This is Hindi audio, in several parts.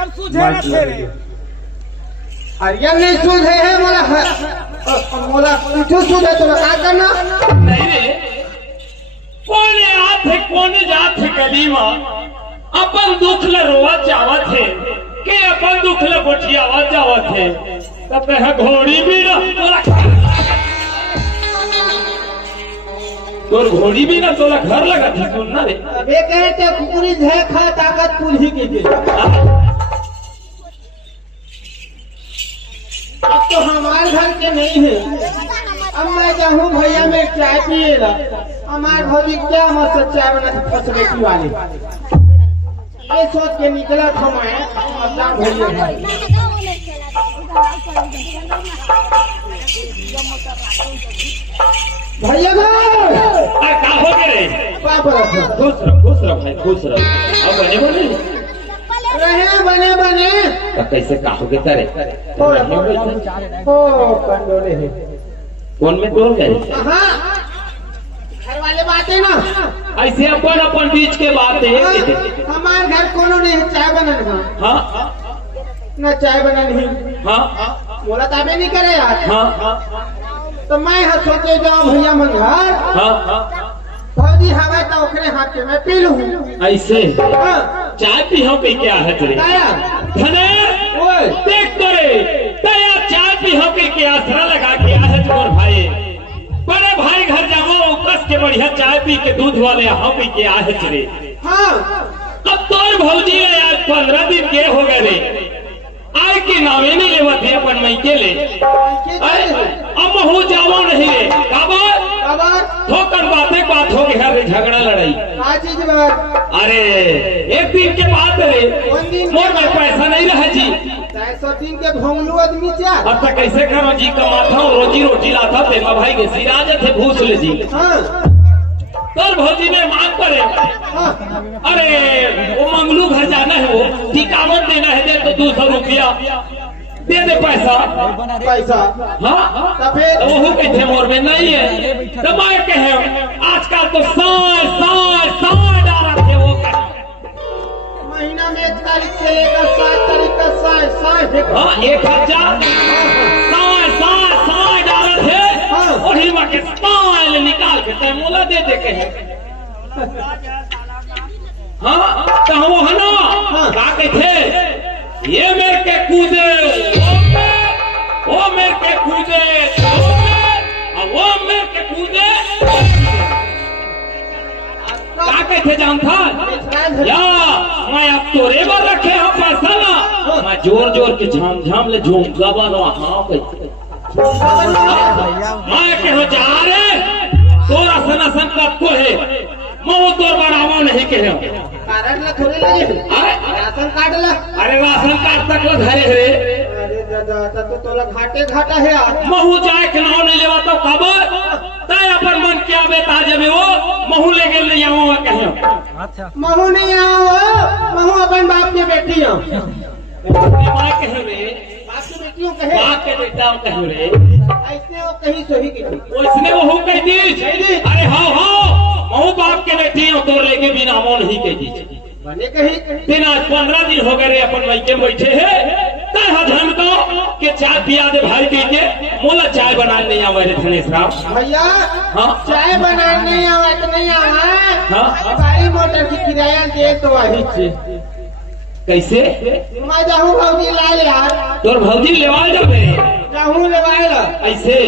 हरियर सूझे न थे रे हरियर नहीं सूझे है मोला मोला कुछ सूझे तो का करना नहीं रे कौन आत है कौन जात है गलीमा अपन दुख ल रोवा चावत है के अपन दुख ल गोठियावा चावत है तब है घोड़ी भी ना तोर घोड़ी भी ना तोला घर लगा थी सुनना रे अबे कहते कुकुरी है खा ताकत पुलही के दे अब तो हमारे घर के नहीं है अब मैं जाऊँ भैया में चाय पिए ला हमारे भौजी क्या मस्त चाय बना फसलेटी वाले ये सोच के निकला था मैं अपना भैया भैया का हो गए रे खुश रह भाई खुश रह अब बने बने बने तो कैसे का हो गए तारे कंडोले है कौन में तोड़ गए घर वाले बातें ना ऐसे अपन अपन बीच के बात है हमारे घर कोनो नहीं चाय बनन हाँ न चाय बनन ही हाँ बोला ताबे नहीं करे यार हाँ तो मैं सोचे जाऊँ भैया मन घर हाँ भौजी हवा तो ओकरे हाथ के मैं पी लूँ ऐसे चाय पी हो पे क्या है तेरे धने देख तो रे तया चाय पी हो के क्या आसरा लगा के आ है तोर भाई बड़े भाई घर जाओ कस के बढ़िया चाय पी के दूध वाले हम पी के आ है तेरे हाँ अब तोर भौजी आज 15 दिन के हो गए रे आय के नामे नहीं लेवत है अपन मई के ले अब हो जाओ नहीं रे काबर ठोकर बात हो गया रे झगड़ा लड़ाई अरे एक दिन के बाद रे मोर में पैसा नहीं रहा जी 400 दिन के भोंगलू आदमी क्या अब तक कैसे करो जी कमाता हूँ रोजी रोटी लाता थे भाई के सिराज थे भूस ले जी तोर भौजी में मांग करे अरे वो मंगलू घर जाना है वो टिकावत देना है दे तो 200 रुपया दे पैसा हाँ वो कहते मोर में नहीं है तो मैं कहे आजकल तो साय डाला थे वो महीना में 1 तारीख से लेकर 7 तारीख तक साय 1000 साय डाला थे वही वहाँ के साय निकाल के तय मोला दे के है हाँ तो वो है ना क्या कहते ये मेरे के कूदे वो मेरे के कूदे वो मेरे के कूदे क्या कहते जानता या मैं अब तोरे बार रखे हाँ पैसा ना मैं जोर जोर के झाम ले झूम गवा हाँ कैसे मैं कहो जा रे तोरा सनासन कब को है मैं तोर बनावा नहीं कहे कारण ला थोड़े लगे राशन कार्ड ला अरे राशन कार्ड तक ला धरे रे अरे दादा तो तोला घाटा है यार महू जाए के नाम नहीं लेवा तो खबर तय अपन मन क्या बेटा जब वो महू ले गेल नहीं आवा कहे महू नहीं आओ महू अपन बाप की बेटी हो मां कहे रे बाप की बेटियों कहे बाप के बेटा कहे रे ऐसने वो कहीं सही की उसने वो कह दी अरे हाँ महू बाप के बेटी हो तो लेके बिना मो नहीं कह दी बने कहीं दिन आज 15 दिन हो गए रे अपन बैठे बैठे है तय को के चाय पिया दे भाई पी के मोला चाय बनाने नहीं आवे रे धनेश राम भैया हाँ चाय बनाने नहीं आवा तो नहीं आवा हाँ गाड़ी मोटर की किराया दे तो वही से कैसे मैं जाऊँ भौजी लाए यार तोर भौजी लेवाल जाबे जाऊँ लेवाए ऐसे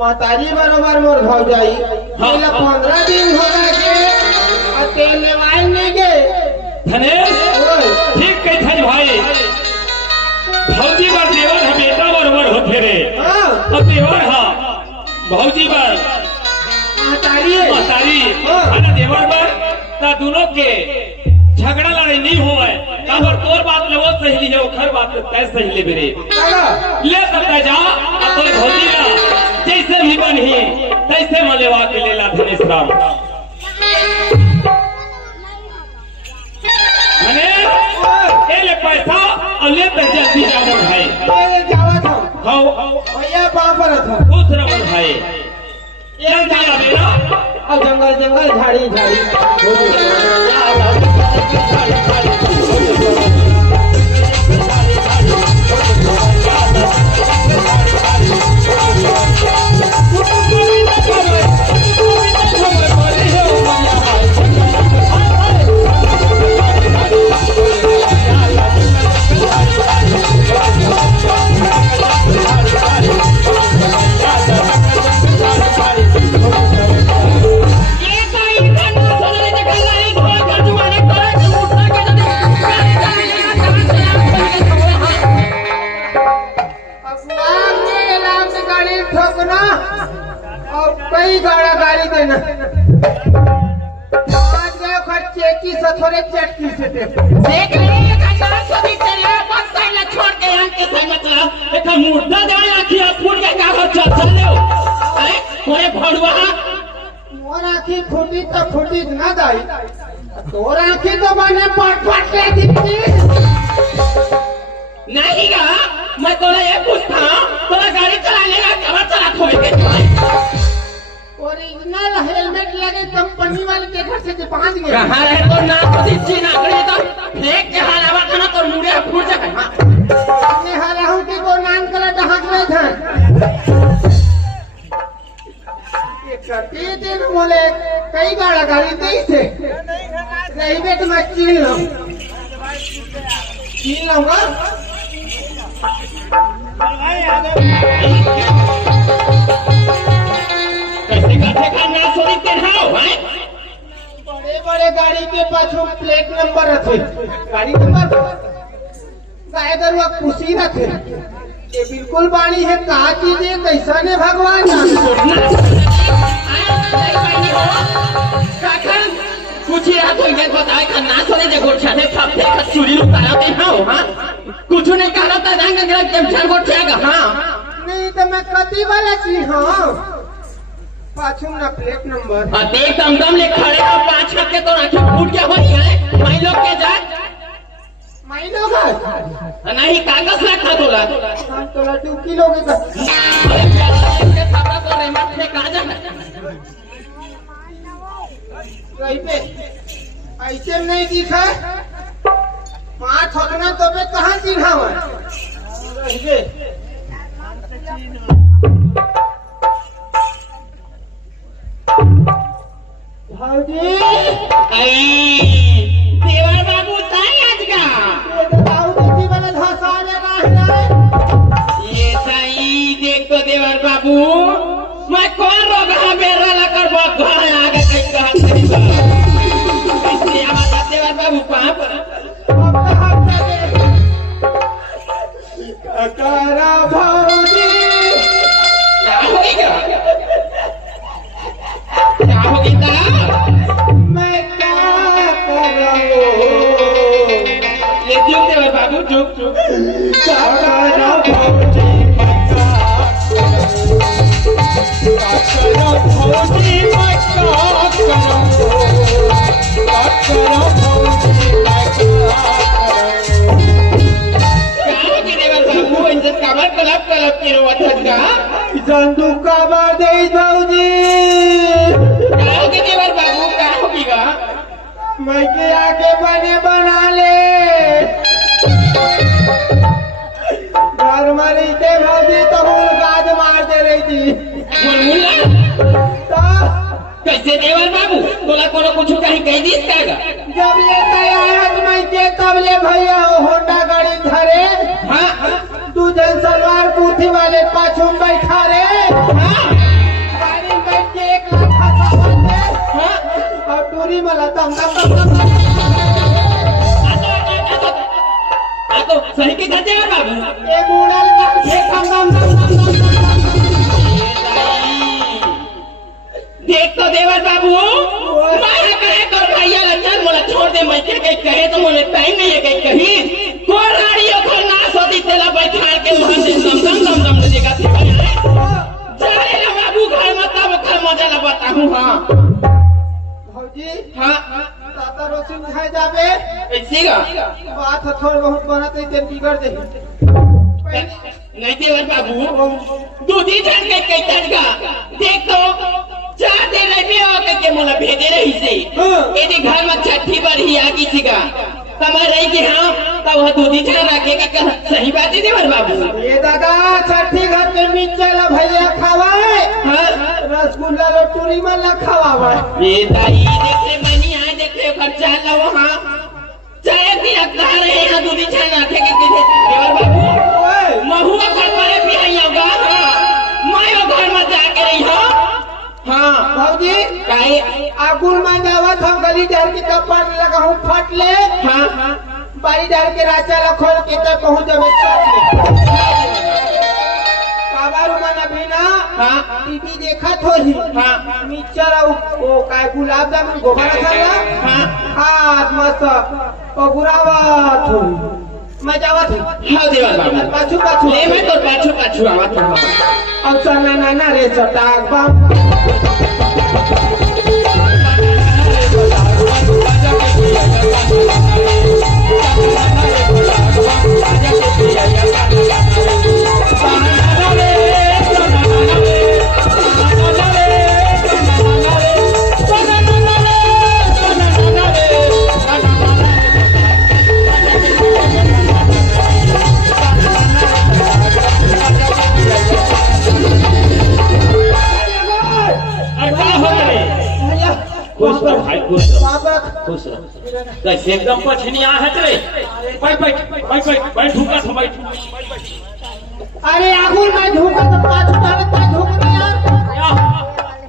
महतारी बरोबर मोर भाव जाई 15 दिन हो गए तेल लेवाए नहीं गए धनेश ठीक कही था भाई भौजी बार देवर है बेटा बरोबर होते रे अब देवर हा भौजी बार महतारी है देवर बार ता दोनों के झगड़ा लड़ाई नहीं हुआ है काबर तोर बात ले वो सही है ओखर बात तय सही ले बेरे ले सकता जा अपन भौजी ला जैसे भी बनी तैसे मलेवा के लेला धनेश राम ले पैसा और ले जल्दी जाओ भाई भैया बापर था खुश रहो भाई जंगल झाड़ी थोड़े चटकी से देख देख ले खन्ना सभी तेरे बस साइड छोड़ के यहाँ के साइड में चला एक मुर्दा जाए आखी फूट के का हो चल ले अरे कोई भड़वा मोर आँखी फूटी तो फूटी ना दाई तोर आँखी तो बने पट के दिखती नहीं गा मैं तोरा ये पूछता तोरा गाड़ी चलाने का कवर चला खोल के ओरिजिनल हेलमेट लगे कंपनी वाले के घर से बांध गए कहाँ रहे तो ना पति ना करे तो फेंक के हलावा खाना तो मुड़े फूट जाए मैं हारा हूँ कि वो नान कलर ढहक रहे थे करती दिन बोले कई गाड़ा गाड़ी दी थे रही बेट मैं चीन लूंगा बड़े बड़े गाड़ी के पाछू प्लेट नंबर रखे गाड़ी नंबर गाय गरुआ खुशी रखे ये बिल्कुल बाणी है कहा चीज है कैसा ने भगवान कुछ याद हो गया बताए खन्ना सोने जे गोड़ छाते थपते चूड़ी लुटाया ते हां कुछ नहीं कहना था रंग गलत जब छर गोड़ छागा हां नहीं तो मैं कदी वाला चीज हां पाछू ना प्लेट नंबर हां देख दम ले खड़े हो पांच छक के तो आंखें फूट क्या होई है माई लोग के जा माई लोग नहीं कागज रखा तोला हम तो 2 किलो के छाता तो रे मत में कहां जा कहीं पे ऐसे नहीं दिखा 5 होना तो पे कहाँ चिन्हा हुआ भाजी देवर बाबू ताई आज का दाऊदी वाला धसा लगा है ये ताई देख तो देवर बाबू मैं कौन रोगा बेरा लकर बघा आगे कहीं कहा इसलिए हमारा देवर बाबू कहां पर करा भाजी क्या होगा क्या होगा मैं क्या करूं ये चुप देवर बाबू चुप चुप करा भाजी जंतु का बादे भाजी मैं के आगे बने बना ले घर मारी थे भाजी तो गाज मार दे रही थी कैसे देवर बाबू तोला कोनो कुछ कहीं कह दी जब ले आया मैं के तब ले भैया होंडा गाड़ी धरे हाँ तू जन सलवार बूथी वाले पाछू बैठा रे गाड़ी में बैठ के 1 लाख और टूरी मला दम तो सही के कहते हैं बाबू ये मुड़ल का दम देख तो देवर बाबू माया कहे तो भैया लचन मोला छोड़ दे मैं के कहे तो मोले टाइम नहीं है कहीं कहीं कोराड़ियों को नाश होती तेला बैठा के वहां से दम देगा जाने ना बाबू घर मत अब मजा ला बताऊं हां भौजी हां ताता रोशन खाए जाबे ऐसी का बात थोड़ा बहुत बनाते ते बिगड़ दे नहीं देवर बाबू दूधी जान के का देख तो 4 दिन रहे हो के मोला भेजे रही से यदि घर में छठी बार ही आगी सिगा समय रही कि हाँ तब वह दूधी जान रखेगा सही बात है देवर बाबू ये दादा छठी घर के नीचे ला भैया खावाए रसगुल्ला लोटूरी में ला खावाए ये ताई देख ले मनी आए देख ले खर्चा ला वहाँ चाहे दिन अगला रहे यहाँ दूधी जान रखेगा देवर बाबू महुआ घर पर भी आई होगा मायो घर में जाके रही हो हाँ भाजी काहे आगुल में जावत हम गली डाल के कपड़ लगा हूँ फट ले हाँ बारी डाल के राचा ला खोल के तब पहुँच जावे काबारू माना भी ना हाँ टीवी देखा थोड़ी हाँ मिक्सचर वो काय गुलाब जामुन गोबर रसगुल्ला हाँ खात मस्त ओ गुरावा थोड़ी मैं जावत हूँ हाँ देवा बाबू पाछू पाछू ले मैं तो पाछू पाछू आवत हूँ अब सना नाना रे चटाक बम कैसे एकदम पछनिया है रे बैठ बैठ बैठ बैठ बैठ ढूंढा था बैठ अरे आगुल मैं ढूंढा तो पाछू डालत मैं ढूंढ यार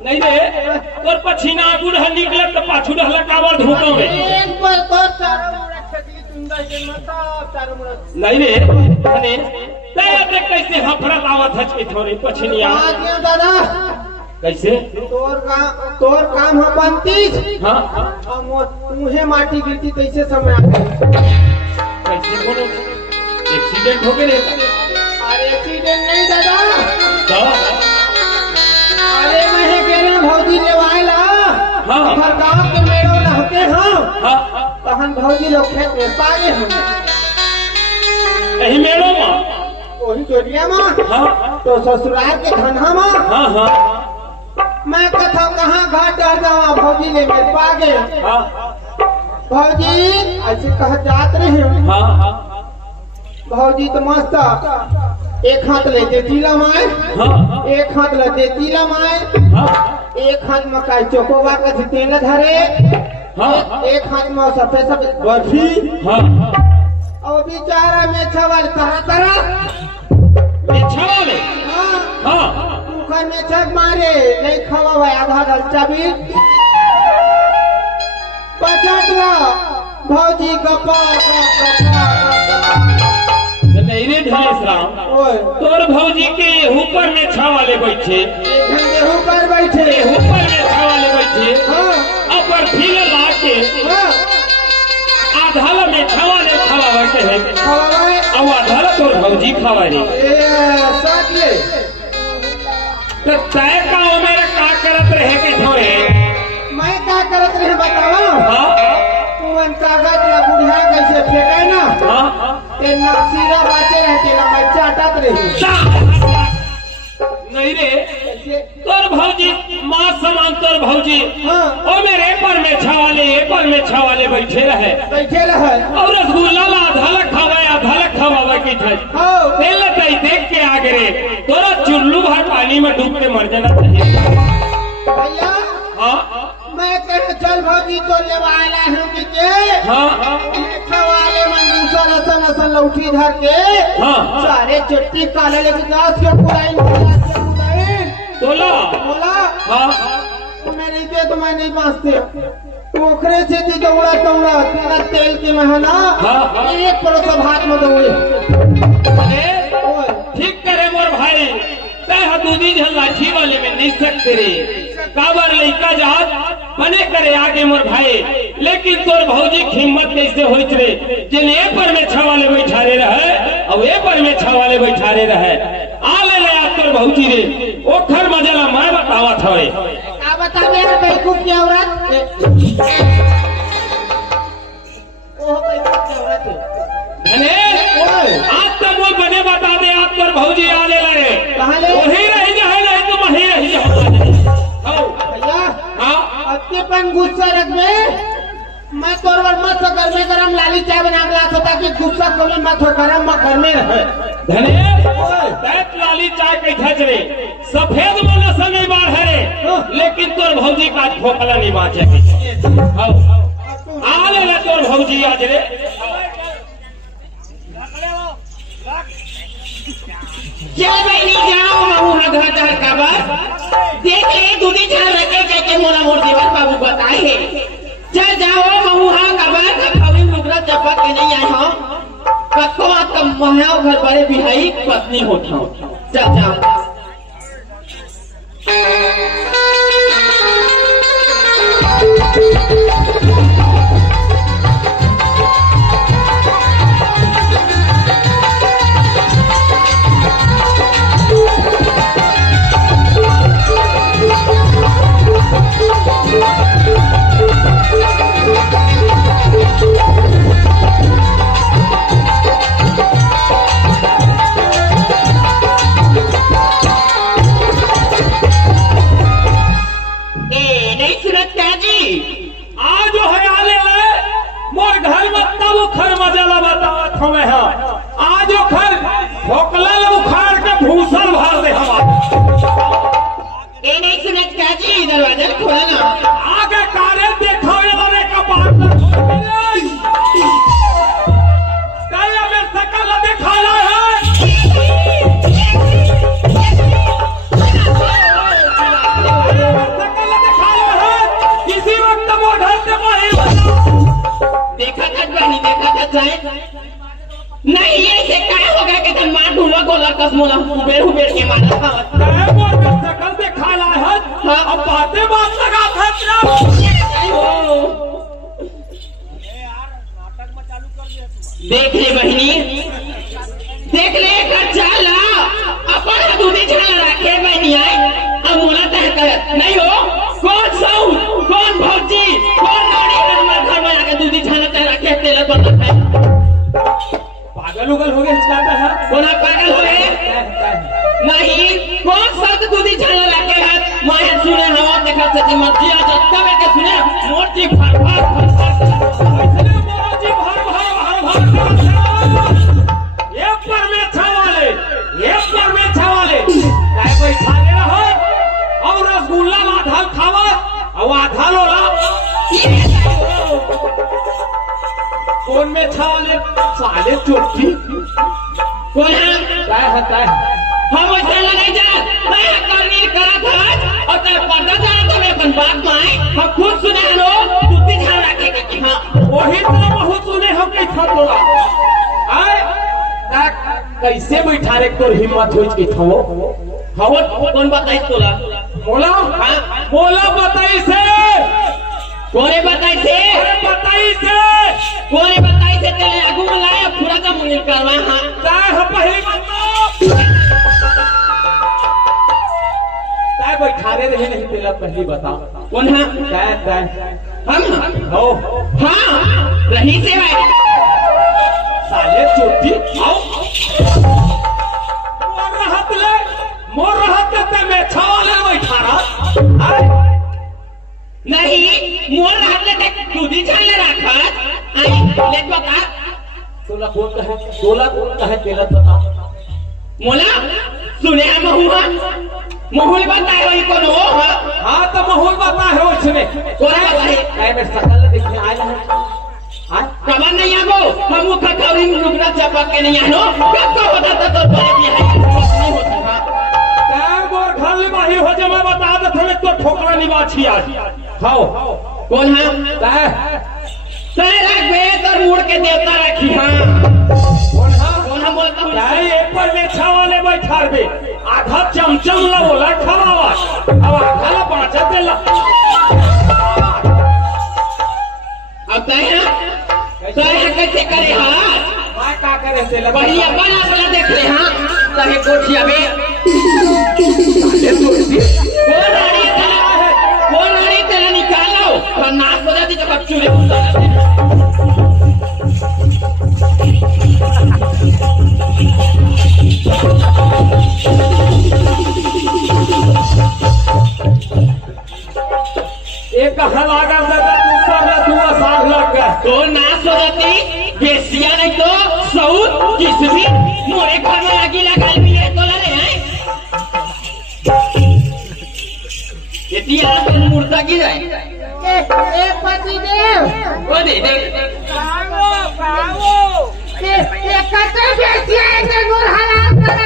नहीं रे तोर पछिना आगुल है निकले तो पाछू डहला काबर ढूंढो रे एक पर तो चारों मुड़ा छकली तुंदा के मता चारों मुड़ा नहीं रे अरे ते देख कैसे हफरत आवत है के थोड़ी पछनिया आ गया दादा कैसे तोर काम हो बनती हां और मुझे माटी गिरती कैसे समय आ गई कैसे बोलो एक्सीडेंट हो गया अरे एक्सीडेंट नहीं दादा तो अरे मैं गेले भौजी ले आइला हां हर गांव के मेड़ो रहते हां हां तहन भौजी लोग खेत में पागे हम यही मेड़ो में वही जोड़िया में हां तो ससुराल के धनहा में हां हां मैं कथा कहाँ घाट डाल जाऊँ भौजी ले मेरे पागे हां भौजी ऐसे कह जात रहे हां हां भौजी तो मस्त एक हाथ ले देती लमाए हां एक हाथ ले देती लमाए हां एक हाथ में काय चोकोवा का तेल धरे हां एक हाथ में सफेद सफेद बर्फी हां और बेचारा में छवल तरह तरह ये छवाले हाँ हां कुकर में छक मारे नहीं खवा हुआ आधा डलचा भी पचटला भौजी गप्पा नहीं रे धनेश राम तोर भौजी के ऊपर में छावाले बैठे गेहूं पर बैठे ऊपर में छावाले बैठे हाँ ऊपर फील ला के हाँ आधाला में छावाले खावा बैठे है खवाए और आधाला तोर भौजी खावा रे साथ ले तो तय का मेरे का करत रहे के थोड़े मैं क्या करत रहे बताओ हां तू इन कागज ला बुढ़िया कैसे फेंके ना हां ते नक्सीरा बाचे रहते ना मैं चाटत रही नहीं रे तोर भौजी मां समान तोर भौजी हाँ ओ मेरे पर में छावाले बैठे रहे बैठे रहे और रसगुल्ला ला आधा खवावे की था हाँ तेल तई देख के आगे रे तोरा चुल्लू भर पानी में डूब के मर जाना चाहिए भैया हाँ मैं कहे चल भौजी तो ले वाला हूँ कि हाँ खवाले में दूसरा नसन लौठी धर के हाँ सारे चट्टी काले लेके 10 के पुराइन तोला बोला हाँ मेरी पे तो मैं नहीं बांचते पोखरे से थी दौड़ा तेरा तेल की महना हाँ। एक पड़ोस भात में दौड़े ठीक करे मोर भाई तय दूधी झल लाठी वाले में नहीं सकते रे काबर लइका जात बने करे आगे मोर भाई लेकिन तोर भौजी हिम्मत कैसे होइत रे जिन ए पर में छवाले बैठारे रहे और ए पर में छवाले बैठारे रहे आ ले आज तोर भौजी रे ओखर मजला मैं बतावत हवे क्या बता मेरा बेवकूफ की औरत ओह बेवकूफ की औरत धने आज तो मोर बने बता दे आज तोर भौजी आ ले रे कहां ले वही रही जाए नहीं तो वही रही जाओ भैया हां अत्तेपन गुस्सा रखबे मैं तोर वर मत कर में गरम लाली चाय बना ग्लास होता कि गुस्सा को में मत हो गरम मत घर में रहे धने तैत लाली चाय कैठा रे सफेद वाला संग बाढ़ है रे लेकिन तोर भौजी का ठोकला नहीं बाचे हां आ ले तोर भौजी आज रे चल बहनी जाओ महू घर घर का बस देख ले दूधी झाल रखे के मोरा मोर दीवार बाबू बताए चल जाओ महू का बस कभी मुगरा चपक के नहीं आए हो कत्तो कम महाव घर बड़े बिहाई पत्नी होता चल जाओ हमें है आज ओखर ठोकला उखाड़ के भूसल भर दे हम ये नहीं सुना चाची दरवाजा खोला ना आगे कारे देखो ये का बात कल में सकल दिखाया है सकल दिखाया है किसी वक्त वो ढंग से देखा था बहनी देखा था चाहे नहीं ये से क्या होगा कि तुम मार ढूंढो गोला कसमोला हुबेर के मारा था काय बोल के सकल दिखाया है अब बातें बात लगा था देख ले बहनी देख ले कर चला अपन दूधी छाला रखे बहनी आए अब मोला तय कर नहीं हो कौन सौ कौन भौजी कौन नानी हमारे घर में आके दूधी छाला तय रखे तेल पर रखे पागल उगल हो गए हिचकाता है कौन पागल हो गए नहीं कौन सा दूधी छाला रखे है माए सुने हवा देखा सची मर्जी आ जत्ता में के सुने मोटी भर भर ये पर में छवाले चाहे कोई खाने रहो और रसगुल्ला आधा खावा और आधा लोला कौन में छवाले साले चोटी कौन है हम वैसा नहीं जा मैं करनी करा था और तेरे पर्दा जाना तो मैं अपन बात माए हम खुद सुने लो दूधी छाला रखे कि हाँ वही तो बहुत सुने हम नहीं था तोरा आए कैसे बैठा रे तोर हिम्मत होई के थवो हवो कौन बताई तोला बोला हाँ बोला बताई से कोने बताई से तेरे आगू में लाया पूरा का मुंगल करवा हाँ चाहे हम पहले चाहे बैठा रहे नहीं तेला पहले बता कौन है हम हो हाँ रही से भाई साले चोटी आओ मोर रहत ते में छाले बैठा रहा नहीं मोर रहत ले दूधी छाले रखा आई ले बता तोला कौन कहे तेला बता मोला सुने हम हुआ महूल बताए वही कौन हो हाँ तो महूल बता है उसने कौन बताए काय में सकल देखने आए हैं कबर नहीं आगो हम मुखा कौरी रुकना चापा के नहीं आनो कब को होता था तो बड़े भी है नहीं होता काय मोर घर में बाही हो जमा बता दे थोड़े तो ठोकरा निवासी आज खाओ कौन है काय तेरा वेद और मुड़ के देवता रखी हां कौन हम बोलता हूं काय एक पर में छावाले बैठा रे आधा चमचम लवला खवावा अब आधा ला पांच देला अब तय कैसे करे हां मैं का करे तेला बढ़िया बना बना देख ले हां तहे कोठिया में कौन रानी तेरा निकालो और नाक बजा दी जब चूरे एक हलागा लगा दूसरा दुआ साग लग गया तो नाश हो जाती बेसिया नहीं तो सऊद किसमी मोरे घर में आगी लगा भी है तो लगे हैं इतनी आग मुर्दा की जाए एक पति देव वो दे दे कते बेचिया है नूर हलाल करे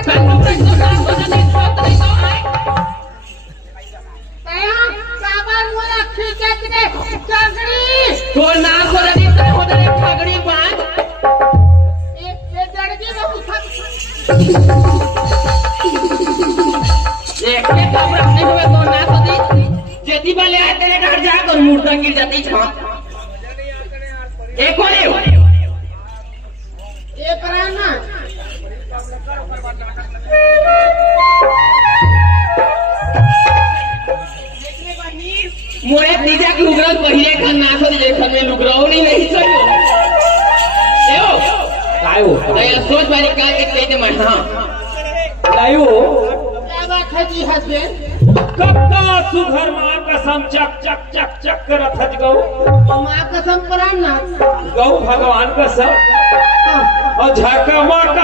तो नाश हो जाती तो हो जाती ठगड़ी बात एक के काम रखने हुए तो नाश होती जेती वाले आए तेरे घर जाकर मुर्दा गिर जाती छा एक वाले एक रहना मोरे तीजा की लुगरल पहिले खान नाश होती जैसे में लुगराओ नहीं सही हो एओ काय हो दया सोच वाली का एक कहते मैं हाँ काय हो क्या बात है जी हस्बैंड कब का सुधर मां कसम चक चक चक चक करत हज गौ मां कसम कराना गौ भगवान कसम और झकमक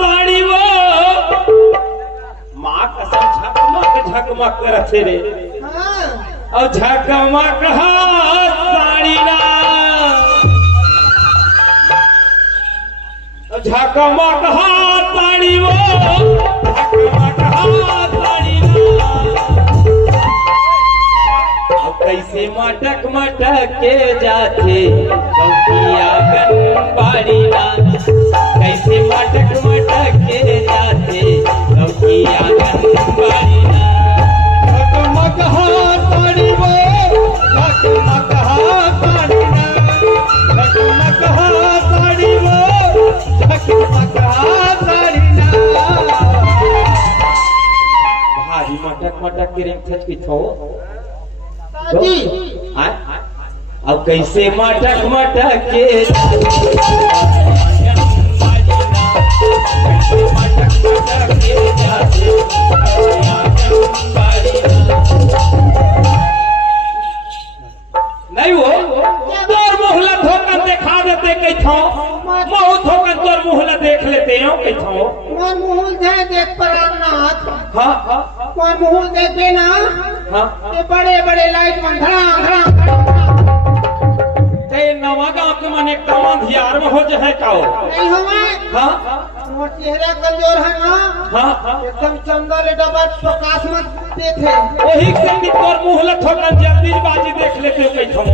साड़ी वो माँ कसम झकमक झकमक करते रे हाँ और झकमक साड़ी ना झकमक साड़ी वो झकमक साड़ी ना अब कैसे मटक मटक के जाते चौकिया गनबाड़ी ना कैसे मटक मटक के जाते चौकिया गनबाड़ी ना झकमक साड़ी वो झकमक साड़ी ना झकमक साड़ी वो झकमक साड़ी ना भारी मटक मटक के रिंग छच की थो जी अब कैसे मटक मटक के नहीं वो तोर मुहला धोकर दिखा देते कई थो मुंह धोकर तोर मुहला देख लेते हो कई थो कौन मुँह दे देख परानाथ हाँ कौन मुँह देते ना हाँ ये बड़े बड़े लाइट में धड़ाम धड़ाम ते नवा गांव के मन एक तमाम हियार में हो जाए काओ नहीं हुआ हाँ वो चेहरा कमजोर है ना हाँ एकदम चंदर डबल प्रकाश मत देखे वही से भी तोर मुहला ठोकर जल्दी बाजी देख लेते हो कई थो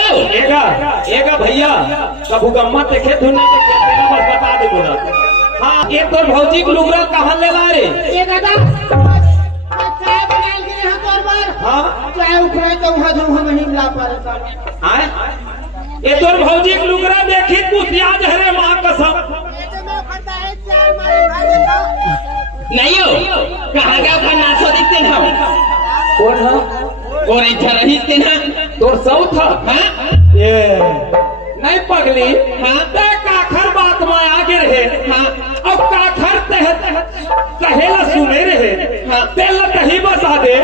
एगा भैया कबू गम्मा देखे धुने देखे तेरा बस बता दे बोला हाँ ये तो भौजी को लुगरा कहाँ ले ला रे ये दादा चाय बना के यहाँ तोर पर हाँ चाय उखड़े तो वहाँ जो हम नहीं ला पा रहे आए ये तो भौजी को लुगरा देखी कुछ याद है रे माँ कसम नहीं हो कहाँ गया का नाचो दिखते ना कौन है और इच्छा रही थे ना तोर सौ था हाँ ये नहीं पगली हाँ ते काखर बात में आगे रहे हाँ अब काखर कहेला सुने रहे हाँ तेल कहीं बसा दे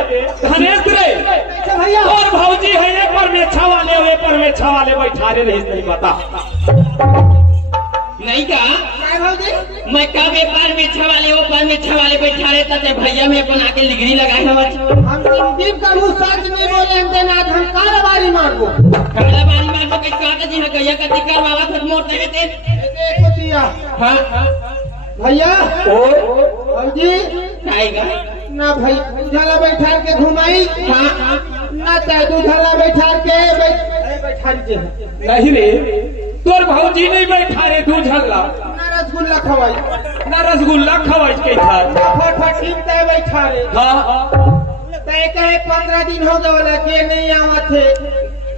धनेश रे भैया और भौजी है ये पर मेछा वाले वे पर मेछा वाले बैठा रहे नहीं बता नहीं का काय भौजी मैं का व्यापार में छवाले वो पर में छवाले बैठा रहे तते भैया में बना के लिगड़ी लगाए हवा हम दिन का मुँह सच नहीं बोले हम देना हम कारोबारी मारबो काला बारी मार तो कई काट जी गया कति करवावा फिर मोड़ते हैं ते देखो दिया हाँ भैया ओ भौजी आएगा ना भाई दूधाला बैठा के घुमाई हाँ ना चाहे दूधाला बैठा के बैठा के नहीं रे तोर भौजी नहीं बैठा रे तू झल्ला ना रसगुल्ला खवाई ना रसगुल्ला खवाई के था फटफट ठीक तय बैठा रे हाँ तय कहे 15 दिन हो गए के नहीं आवा थे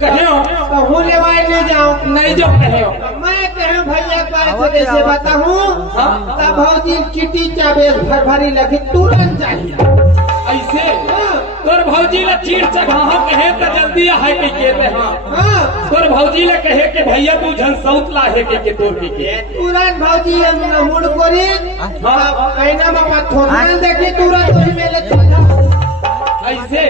कहे हो तो हूँ लेवाई नहीं जाऊँ नहीं जो कहे हो मैं कहे भैया पास से कैसे बताऊँ हाँ। तब भौजी चिट्ठी चाबेल भर भरी लगी तुरंत चाहिए ऐसे तोर भौजी ला चीड़ चढ़ा कहे तो जल्दी है के के हाँ हाँ तोर भौजी ला कहे के भैया तू झन सौत ला है के तोर के तुरंत भौजी हम मुड़ कोरी हाँ कहना बाबा थोड़ा देखी तुरंत वही मेले चला ऐसे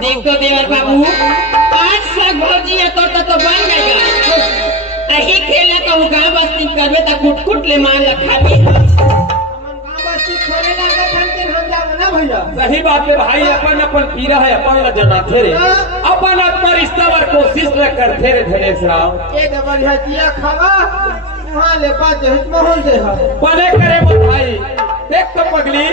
देख तो देवर बाबू आज साग भौजी है तो बन जाएगा अही खेला कहूँ गाँव बस्ती करवे तो कुट कुट ले मार रखा दी छोड़े लगा हम जाओ ना भैया सही बात है भाई अपन अपन पीरा है अपन ला जनाते रे अपन अपन रिश्ता वर कोशिश न करते रे धनेश राव ये डबल हटिया खावा वहाँ ले बात मोहन से बने करे भाई देख तो पगली